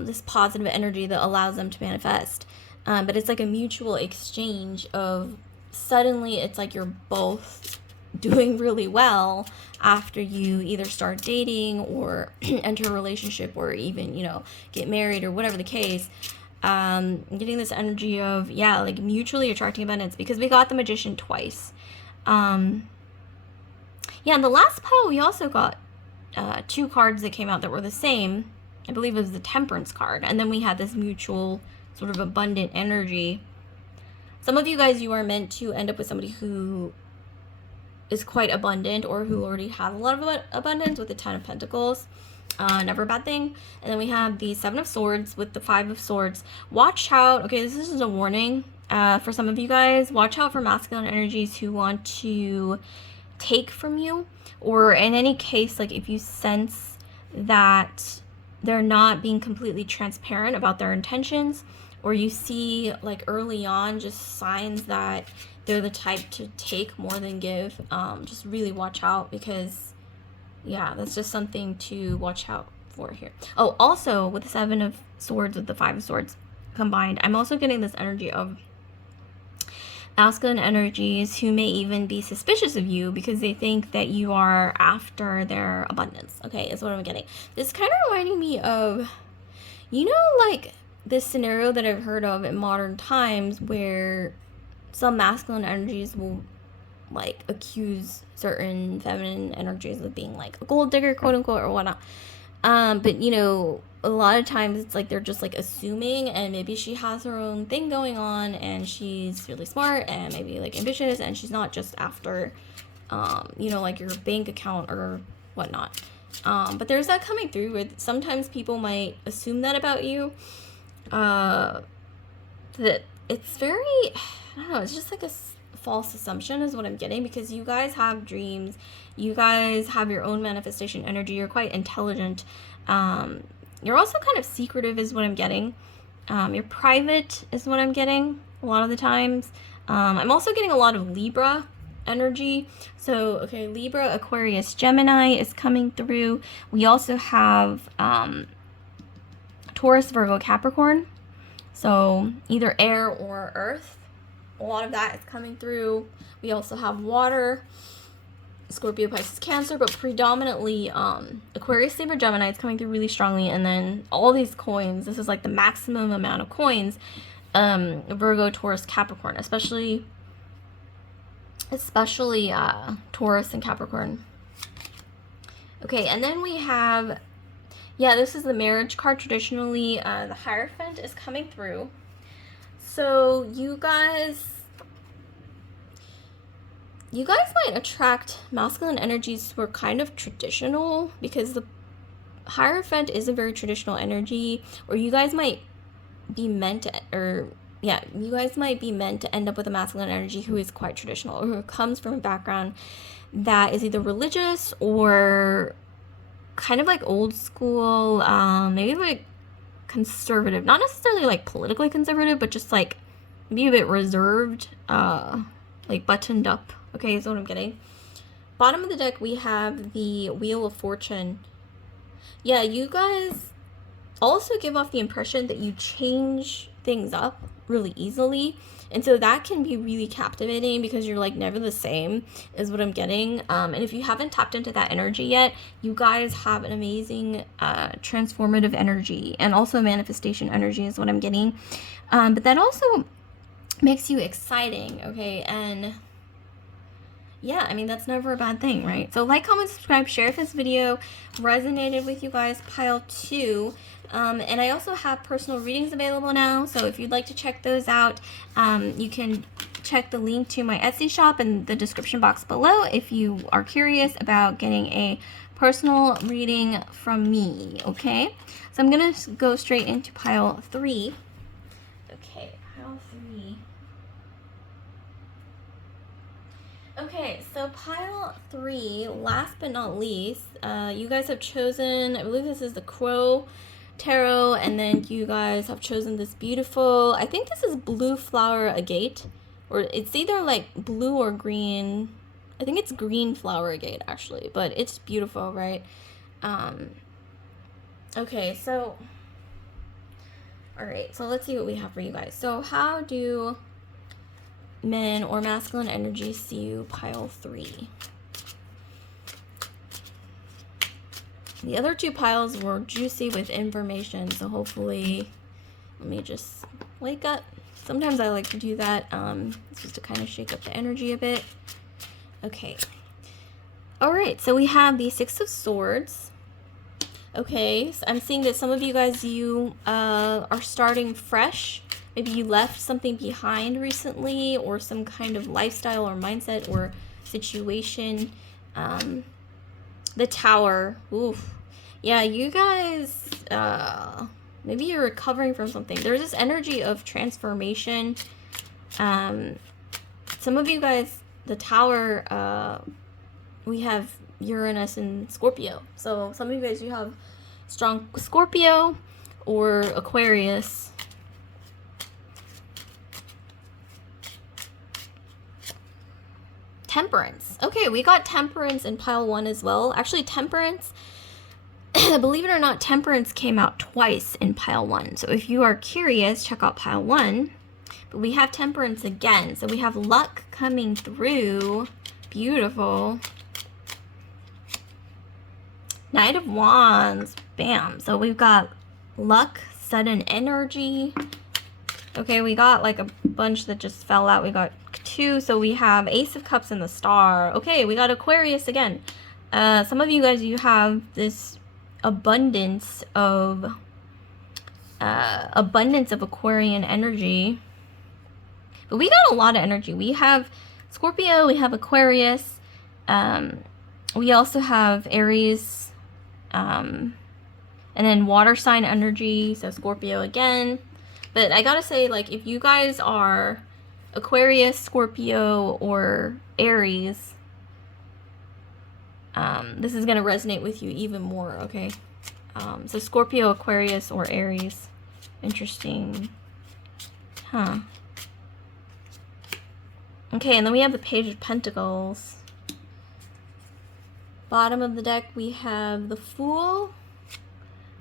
this positive energy that allows them to manifest, but it's like a mutual exchange of, suddenly it's like you're both doing really well after you either start dating or enter a relationship or even, you know, get married or whatever the case. Getting this energy of, yeah, like mutually attracting abundance, because we got the Magician twice. Yeah, in the last pile we also got two cards that came out that were the same. I believe it was the Temperance card, and then we had this mutual sort of abundant energy. Some of you guys, you are meant to end up with somebody who is quite abundant or who already has a lot of abundance with the Ten of Pentacles. Never a bad thing. And then we have the Seven of Swords with the Five of Swords. Watch out. Okay, this is a warning for some of you guys. Watch out for masculine energies who want to take from you, or in any case, like if you sense that they're not being completely transparent about their intentions, or you see like early on just signs that they're the type to take more than give, just really watch out, because yeah, that's just something to watch out for here. Oh, also with the Seven of Swords with the Five of Swords combined, I'm also getting this energy of masculine energies who may even be suspicious of you because they think that you are after their abundance. Okay, is what I'm getting. This is kind of reminding me of, you know, like this scenario that I've heard of in modern times where some masculine energies will like accuse certain feminine energies of being like a gold digger, quote unquote, or whatnot. But you know, a lot of times it's like they're just like assuming, and maybe she has her own thing going on and she's really smart and maybe like ambitious, and she's not just after you know, like your bank account or whatnot. But there's that coming through where sometimes people might assume that about you, that it's very, I don't know, it's just like a false assumption is what I'm getting, because you guys have dreams, you guys have your own manifestation energy, you're quite intelligent, you're also kind of secretive is what I'm getting, you're private is what I'm getting a lot of the times. I'm also getting a lot of Libra energy. So okay, Libra, Aquarius, Gemini is coming through. We also have Taurus, Virgo, Capricorn, so either air or earth. A lot of that is coming through. We also have water, Scorpio, Pisces, Cancer, but predominantly Aquarius, Libra, Gemini is coming through really strongly. And then all these coins, this is like the maximum amount of coins, Virgo, Taurus, Capricorn, especially Taurus and Capricorn. Okay, and then we have, yeah, this is the marriage card. Traditionally, the Hierophant is coming through. So you guys might attract masculine energies who are kind of traditional, because the Hierophant is a very traditional energy, or you guys might be meant to, you guys might be meant to end up with a masculine energy who is quite traditional, or who comes from a background that is either religious or kind of like old school, maybe like conservative, not necessarily like politically conservative, but just like maybe a bit reserved, like buttoned up. Okay, is what I'm getting. Bottom of the deck, we have the Wheel of Fortune. Yeah, you guys also give off the impression that you change things up really easily, and so that can be really captivating because you're like never the same is what I'm getting. And if you haven't tapped into that energy yet, you guys have an amazing transformative energy and also manifestation energy is what I'm getting. But that also makes you exciting, okay? And yeah, I mean, that's never a bad thing, right? So like, comment, subscribe, share if this video resonated with you guys, pile 2. And I also have personal readings available now, so if you'd like to check those out, you can check the link to my Etsy shop in the description box below if you are curious about getting a personal reading from me, okay? So I'm going to go straight into pile 3. Okay, pile 3. Okay, so pile 3, last but not least, you guys have chosen, I believe this is the Crow Tarot, and then you guys have chosen this beautiful, I think this is Blue Flower Agate, or it's either like blue or green. I think it's green flower agate actually, but it's beautiful, right? Okay, so all right, so let's see what we have for you guys. So how do men or masculine energy see you, pile 3. The other 2 piles were juicy with information, so hopefully, let me just wake up. Sometimes I like to do that, just to kind of shake up the energy a bit. Okay. All right, so we have the 6 of Swords. Okay, so I'm seeing that some of you guys, you are starting fresh. Maybe you left something behind recently, or some kind of lifestyle or mindset or situation. The Tower. Oof. Yeah, you guys, maybe you're recovering from something. There's this energy of transformation. Some of you guys, the Tower, we have Uranus and Scorpio. So some of you guys, you have strong Scorpio or Aquarius. Temperance. Okay, we got Temperance in pile 1 as well. Actually, Temperance, believe it or not, Temperance came out twice in pile 1. So if you are curious, check out pile 1. But we have Temperance again. So we have luck coming through. Beautiful. Knight of Wands. Bam. So we've got luck, sudden energy. Okay, we got like a bunch that just fell out. We got 2. So we have Ace of Cups and the Star. Okay, we got Aquarius again. Some of you guys, you have this abundance of Aquarian energy. But we got a lot of energy. We have Scorpio, we have Aquarius. We also have Aries. And then water sign energy, so Scorpio again. But I gotta say, like, if you guys are Aquarius, Scorpio, or Aries, this is gonna resonate with you even more, okay? So Scorpio, Aquarius, or Aries. Interesting. Huh. Okay, and then we have the Page of Pentacles. Bottom of the deck, we have the Fool.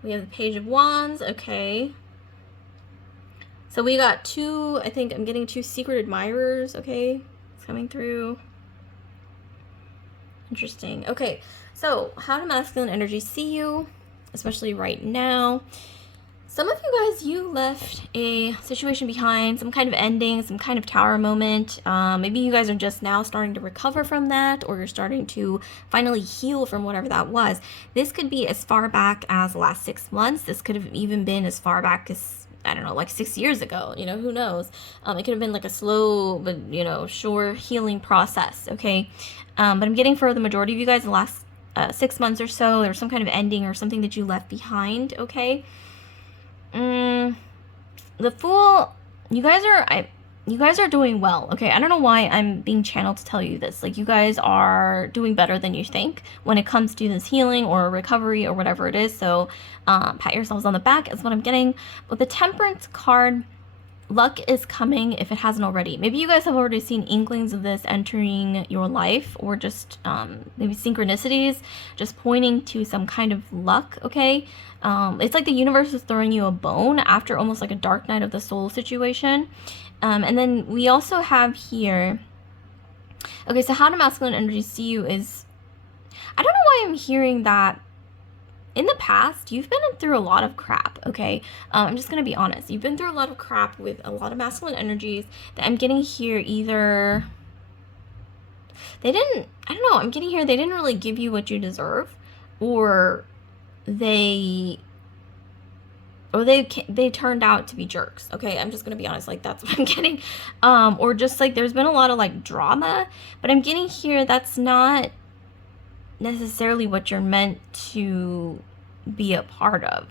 We have the Page of Wands. Okay. So we got 2, I think I'm getting 2 secret admirers. Okay. It's coming through. Interesting. Okay. So how do masculine energy see you? Especially right now. Some of you guys, you left a situation behind, some kind of ending, some kind of tower moment. Maybe you guys are just now starting to recover from that, or you're starting to finally heal from whatever that was. This could be as far back as the last 6 months. This could have even been as far back as, I don't know, like 6 years ago. You know, who knows? It could have been like a slow, but, you know, sure healing process, okay? But I'm getting for the majority of you guys, the last 6 months or so, there was some kind of ending or something that you left behind, okay? The Fool, you guys are doing well, okay? I don't know why I'm being channeled to tell you this. Like, you guys are doing better than you think when it comes to this healing or recovery or whatever it is. So, pat yourselves on the back is what I'm getting. But the Temperance card, luck is coming if it hasn't already. Maybe you guys have already seen inklings of this entering your life, or just maybe synchronicities just pointing to some kind of luck, okay? It's like the universe is throwing you a bone after almost like a dark night of the soul situation. And then we also have here, okay, so how do masculine energy see you is, I don't know why I'm hearing that in the past, you've been through a lot of crap, okay? I'm just going to be honest. You've been through a lot of crap with a lot of masculine energies that I'm getting here either, I don't know, I'm getting here they didn't really give you what you deserve, or they turned out to be jerks, okay? I'm just going to be honest, like, that's what I'm getting. Or just, like, there's been a lot of, like, drama, but I'm getting here that's not necessarily what you're meant to be a part of.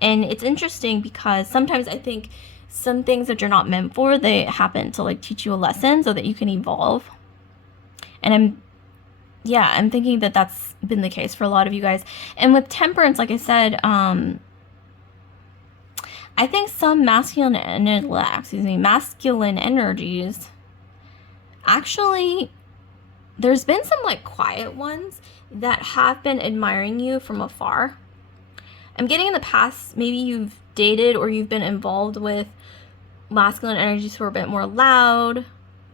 And it's interesting because sometimes I think some things that you're not meant for, they happen to like teach you a lesson so that you can evolve. And I'm thinking that that's been the case for a lot of you guys. And with Temperance, like I said, I think some masculine energies, actually, there's been some like quiet ones that have been admiring you from afar. I'm getting in the past, maybe you've dated or you've been involved with masculine energies who are a bit more loud,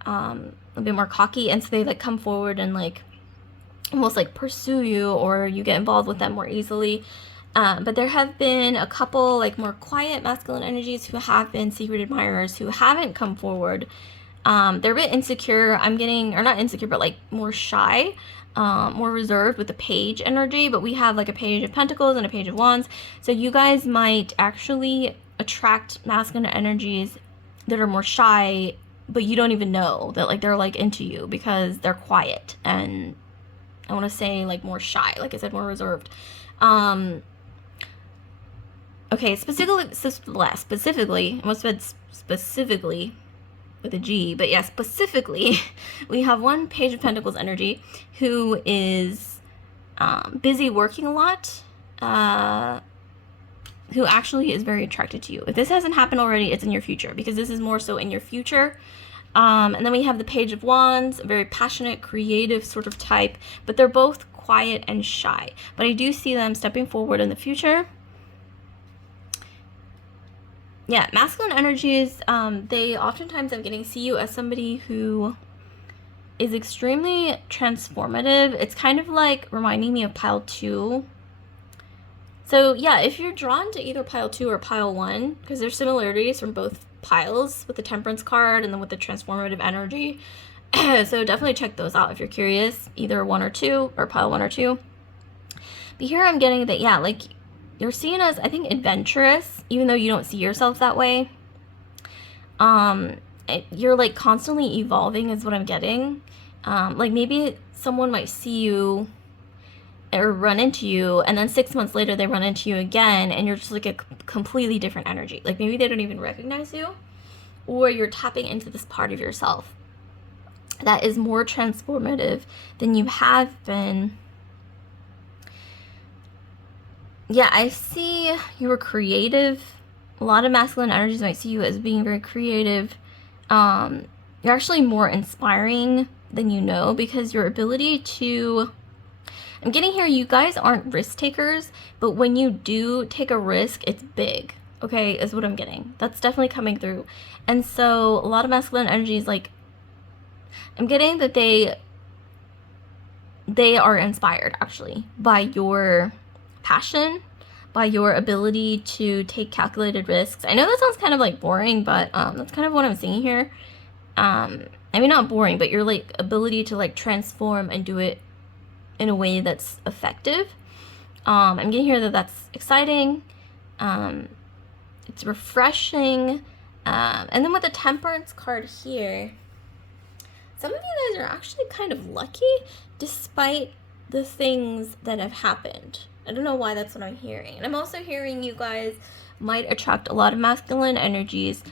a bit more cocky, and so they like come forward and like almost like pursue you, or you get involved with them more easily. But there have been a couple like more quiet masculine energies who have been secret admirers who haven't come forward. They're a bit insecure. I'm getting, or not insecure, but like more shy, more reserved with the page energy. But we have like a page of pentacles and a page of wands. So you guys might actually attract masculine energies that are more shy, but you don't even know that like they're like into you because they're quiet, and I want to say like more shy, like I said, more reserved. Okay, specifically, I almost said specifically with a G, but yeah, specifically, we have one page of pentacles energy who is busy working a lot, who actually is very attracted to you. If this hasn't happened already, it's in your future, because this is more so in your future. And then we have the page of wands, a very passionate, creative sort of type, but they're both quiet and shy. But I do see them stepping forward in the future. Yeah, masculine energies, they oftentimes, I'm getting, see you as somebody who is extremely transformative. It's kind of like reminding me of pile 2. So yeah, if you're drawn to either pile 2 or pile 1, because there's similarities from both piles with the temperance card and then with the transformative energy. So definitely check those out if you're curious, either 1 or 2, or pile 1 or 2. But here I'm getting that, yeah, like you're seen as, I think, adventurous, even though you don't see yourself that way. You're like constantly evolving is what I'm getting. Like maybe someone might see you or run into you, and then 6 months later they run into you again, and you're just like a completely different energy. Like maybe they don't even recognize you, or you're tapping into this part of yourself that is more transformative than you have been. Yeah, I see you were creative. A lot of masculine energies might see you as being very creative. You're actually more inspiring than you know, because your ability to, I'm getting here, you guys aren't risk takers, but when you do take a risk, it's big, okay, is what I'm getting. That's definitely coming through. And so a lot of masculine energies, like, I'm getting that they are inspired, actually, by your passion, by your ability to take calculated risks. I know that sounds kind of like boring, but that's kind of what I'm seeing here. I mean, not boring, but your like ability to like transform and do it in a way that's effective. I'm getting here that that's exciting. It's refreshing. And then with the temperance card here, some of you guys are actually kind of lucky despite the things that have happened. I don't know why, that's what I'm hearing. And I'm also hearing you guys might attract a lot of masculine energies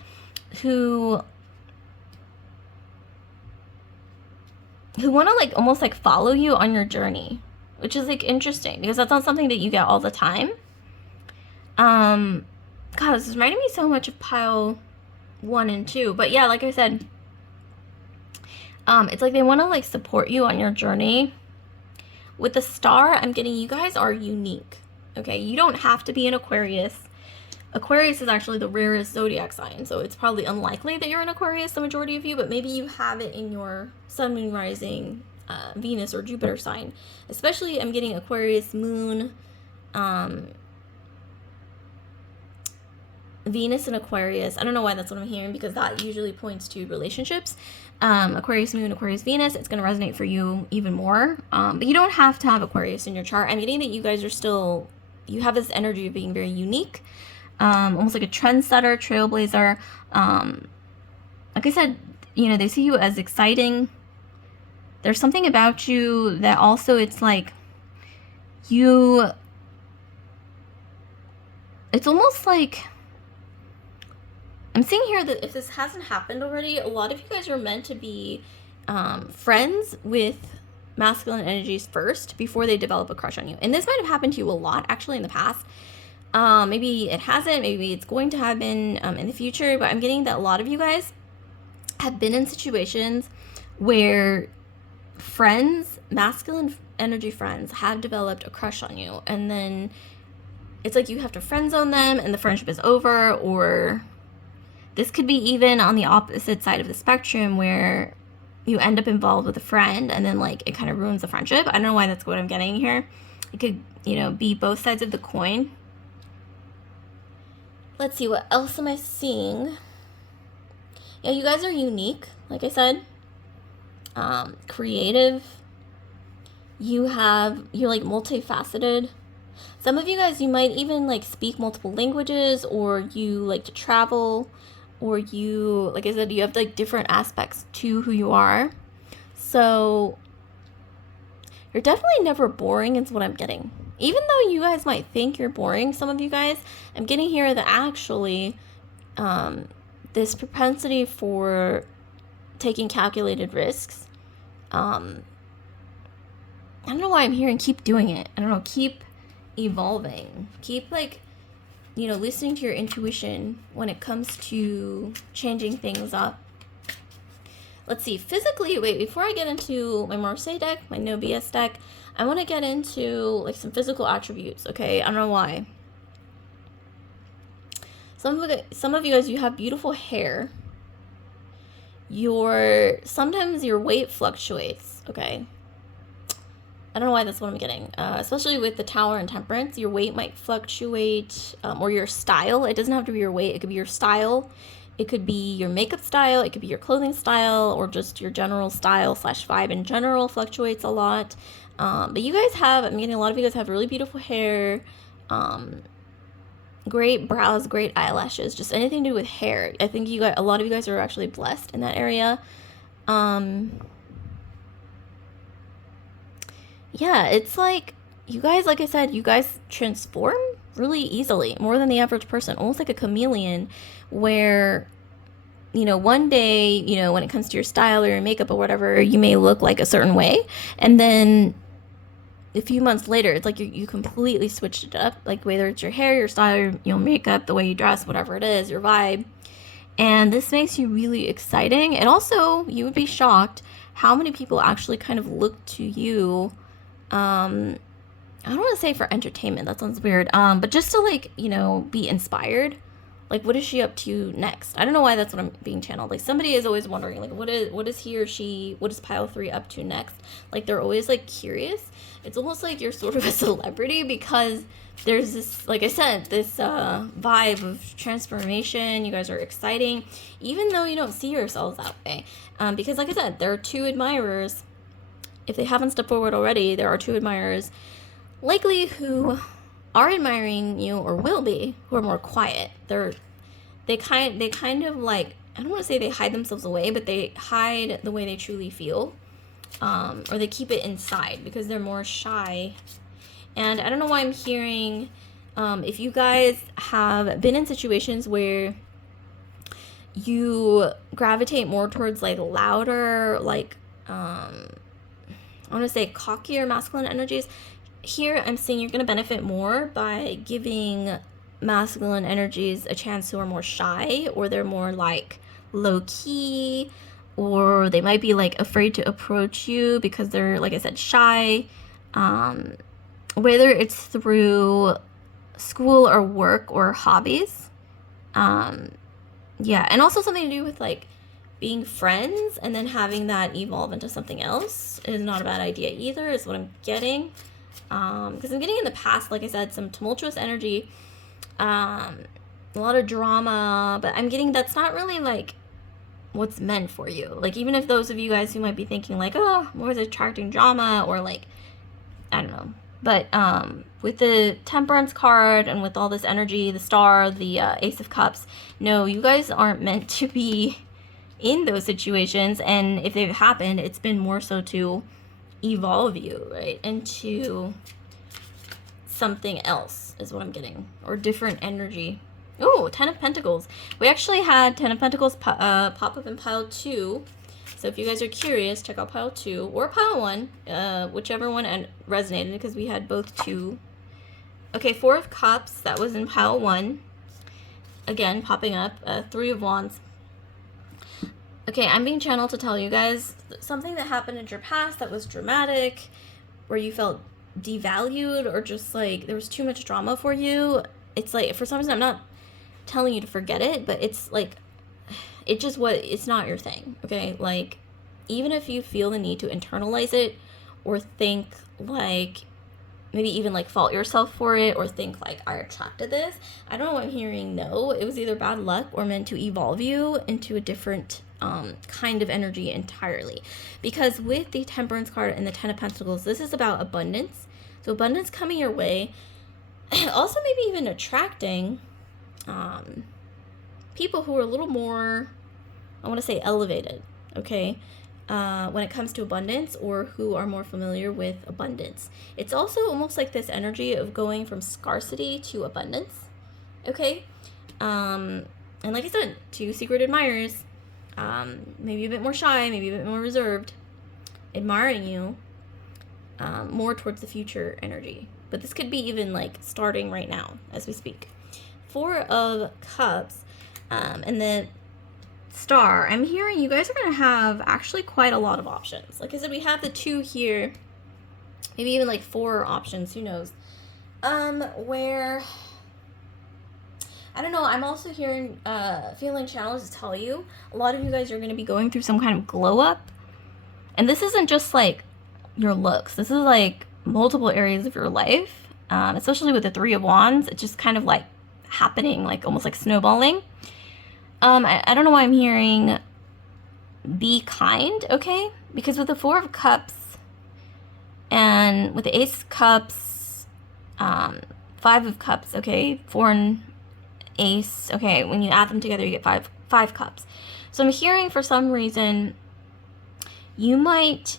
who want to like almost like follow you on your journey, which is like interesting, because that's not something that you get all the time. God, this is reminding me so much of pile 1 and 2. But yeah, like I said, it's like they want to like support you on your journey. With the star, I'm getting you guys are unique. Okay, you don't have to be an Aquarius. Aquarius is actually the rarest zodiac sign, so it's probably unlikely that you're an Aquarius, the majority of you, but maybe you have it in your sun, moon, rising, Venus or Jupiter sign. Especially, I'm getting Aquarius, moon, Venus and Aquarius. I don't know why that's what I'm hearing, because that usually points to relationships. Aquarius moon, Aquarius Venus, it's going to resonate for you even more. But you don't have to have Aquarius in your chart. I'm getting that you guys are still, you have this energy of being very unique, almost like a trendsetter, trailblazer. Like I said, you know, they see you as exciting. There's something about you that also, it's like you, it's almost like, I'm seeing here that if this hasn't happened already, a lot of you guys are meant to be friends with masculine energies first before they develop a crush on you. And this might have happened to you a lot, actually, in the past. Maybe it hasn't. Maybe it's going to happen in the future. But I'm getting that a lot of you guys have been in situations where friends, masculine energy friends, have developed a crush on you. And then it's like you have to friend zone them and the friendship is over. Or this could be even on the opposite side of the spectrum, where you end up involved with a friend and then like it kind of ruins the friendship. I don't know why that's what I'm getting here. It could, you know, be both sides of the coin. Let's see, what else am I seeing? Yeah, you guys are unique, like I said. Creative. You're like multifaceted. Some of you guys, you might even like speak multiple languages, or you like to travel, or you, like I said, you have like different aspects to who you are. So you're definitely never boring is what I'm getting. Even though you guys might think you're boring, some of you guys, I'm getting here that actually this propensity for taking calculated risks, I don't know why I'm hearing keep doing it. I don't know, keep evolving. Keep like, you know, listening to your intuition when it comes to changing things up. Let's see, physically, wait, before I get into my Marseille deck, my No BS deck, I want to get into like some physical attributes, okay? I don't know why. Some of you guys, you have beautiful hair. Sometimes your weight fluctuates, okay? I don't know why that's what I'm getting. Especially with the Tower and Temperance, your weight might fluctuate, or your style. It doesn't have to be your weight. It could be your style. It could be your makeup style. It could be your clothing style, or just your general style / vibe in general fluctuates a lot. But you guys I'm getting a lot of you guys have really beautiful hair, great brows, great eyelashes, just anything to do with hair. I think a lot of you guys are actually blessed in that area. Yeah, it's like you guys, like I said, you guys transform really easily, more than the average person, almost like a chameleon, where, you know, one day, you know, when it comes to your style or your makeup or whatever, you may look like a certain way, and then a few months later, it's like you completely switched it up, like whether it's your hair, your style, your makeup, the way you dress, whatever it is, your vibe. And this makes you really exciting. And also, you would be shocked how many people actually kind of look to you. I don't want to say for entertainment, that sounds weird. But just to like, you know, be inspired. Like, what is she up to next? I don't know why that's what I'm being channeled. Like, somebody is always wondering, like, what is he or she, what is pile 3 up to next? Like, they're always like curious. It's almost like you're sort of a celebrity, because there's this, like I said, this vibe of transformation. You guys are exciting, even though you don't see yourselves that way. Because like I said, there are 2 admirers. If they haven't stepped forward already, there are 2 admirers likely who are admiring you, or will be, who are more quiet. They kind of like, I don't want to say they hide themselves away, but they hide the way they truly feel. Or they keep it inside because they're more shy. And I don't know why I'm hearing, if you guys have been in situations where you gravitate more towards like louder, like, I want to say cockier masculine energies, here I'm seeing you're going to benefit more by giving masculine energies a chance who are more shy, or they're more like low key, or they might be like afraid to approach you because they're, like I said, shy. Whether it's through school or work or hobbies. Yeah, and also something to do with like being friends and then having that evolve into something else is not a bad idea either, is what I'm getting. Because I'm getting in the past, like I said, some tumultuous energy, a lot of drama, but I'm getting that's not really like what's meant for you. Like, even if those of you guys who might be thinking like, oh, more is attracting drama, or like, I don't know. But with the Temperance card and with all this energy, the Star, the Ace of Cups, no, you guys aren't meant to be in those situations. And if they've happened, it's been more so to evolve you, right, into something else is what I'm getting, or different energy. Oh, 10 of Pentacles. We actually had 10 of Pentacles pop up in pile 2. So if you guys are curious, check out pile 2 or pile 1, whichever one resonated, because we had both 2. Okay, 4 of Cups, that was in pile 1. Again, popping up. 3 of Wands. Okay, I'm being channeled to tell you guys something that happened in your past that was dramatic, where you felt devalued, or just like there was too much drama for you. It's like, for some reason, I'm not telling you to forget it, but it's like, it's not your thing, okay? Like, even if you feel the need to internalize it or think like, maybe even like fault yourself for it or think like, I attracted this, I don't know what I'm hearing. No, it was either bad luck or meant to evolve you into a different kind of energy entirely. Because with the Temperance card and the Ten of Pentacles, this is about abundance. So abundance coming your way. Also maybe even attracting people who are a little more, I want to say, elevated, okay, when it comes to abundance, or who are more familiar with abundance. It's also almost like this energy of going from scarcity to abundance, okay? And like I said, two secret admirers, maybe a bit more shy, maybe a bit more reserved, admiring you, more towards the future energy. But this could be even like starting right now as we speak. Four of Cups, and the Star. I'm hearing you guys are going to have actually quite a lot of options. Like I said, we have the 2 here, maybe even like 4 options, who knows. Where, I don't know, I'm also hearing, feeling challenged to tell you, a lot of you guys are going to be going through some kind of glow up. And this isn't just like your looks. This is like multiple areas of your life, especially with the 3 of Wands. It's just kind of like happening, like almost like snowballing. I don't know why I'm hearing be kind, okay? Because with the 4 of Cups and with the Ace of Cups, 5 of Cups, okay? 4 and Ace, okay, when you add them together, you get five Cups. So I'm hearing for some reason you might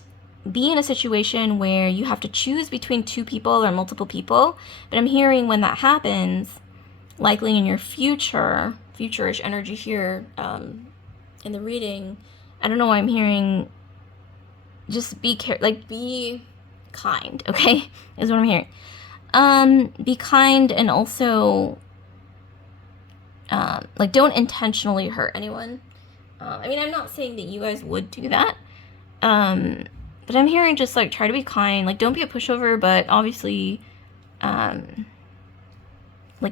be in a situation where you have to choose between 2 people or multiple people, but I'm hearing when that happens, likely in your future-ish energy here, in the reading, I don't know why I'm hearing just be kind, okay, is what I'm hearing. Be kind, and also, like, don't intentionally hurt anyone. I mean, I'm not saying that you guys would do that, but I'm hearing just, like, try to be kind, like, don't be a pushover, but obviously, like,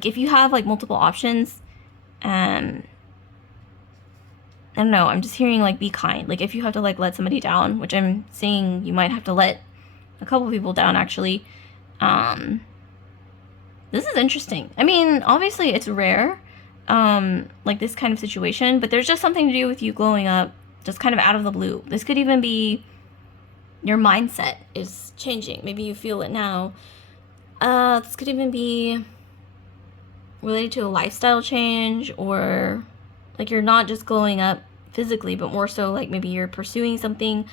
if you have, like, multiple options, I don't know, I'm just hearing, like, be kind. Like, if you have to, like, let somebody down, which I'm seeing you might have to let a couple people down, actually, this is interesting. I mean, obviously, it's rare, like, this kind of situation, but there's just something to do with you glowing up, just kind of out of the blue. This could even be your mindset is changing. Maybe you feel it now. This could even be related to a lifestyle change, or like you're not just glowing up physically, but more so like maybe you're pursuing something,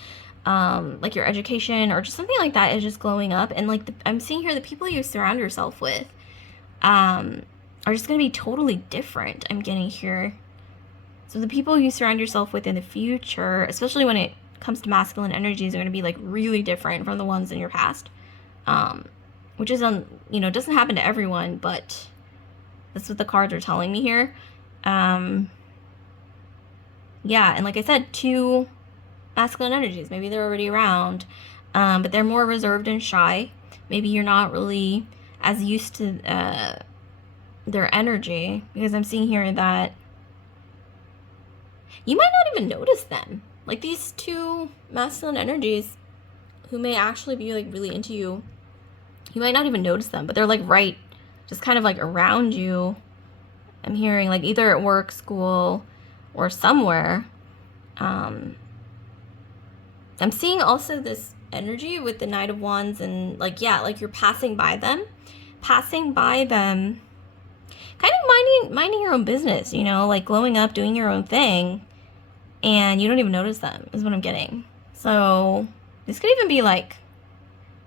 like your education or just something like that is just glowing up. And like I'm seeing here the people you surround yourself with are just going to be totally different, I'm getting here. So the people you surround yourself with in the future, especially when it comes to masculine energies, are going to be like really different from the ones in your past, which is doesn't happen to everyone, but that's what the cards are telling me here. Yeah, and like I said, 2 masculine energies. Maybe they're already around, but they're more reserved and shy. Maybe you're not really as used to their energy, because I'm seeing here that you might not even notice them. Like, these 2 masculine energies who may actually be like really into you, you might not even notice them, but they're like right, just kind of like around you. I'm hearing like either at work, school, or somewhere. I'm seeing also this energy with the Knight of Wands, and like, yeah, like you're passing by them, kind of minding your own business, like glowing up, doing your own thing, and you don't even notice them, is what I'm getting. So this could even be like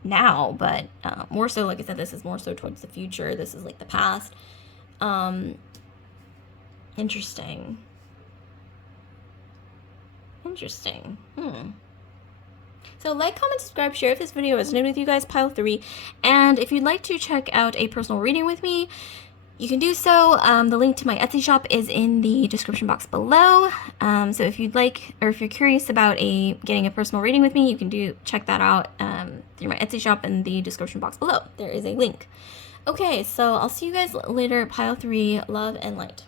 now, but more so, like I said, this is more so towards the future. This is like the past. Interesting. So like, comment, subscribe, share if this video resonated with you guys, pile 3. And if you'd like to check out a personal reading with me, you can do so. The link to my Etsy shop is in the description box below. So if you'd like, or if you're curious about getting a personal reading with me, you can check that out through my Etsy shop in the description box below. There is a link. Okay, so I'll see you guys later. Pile 3, love and light.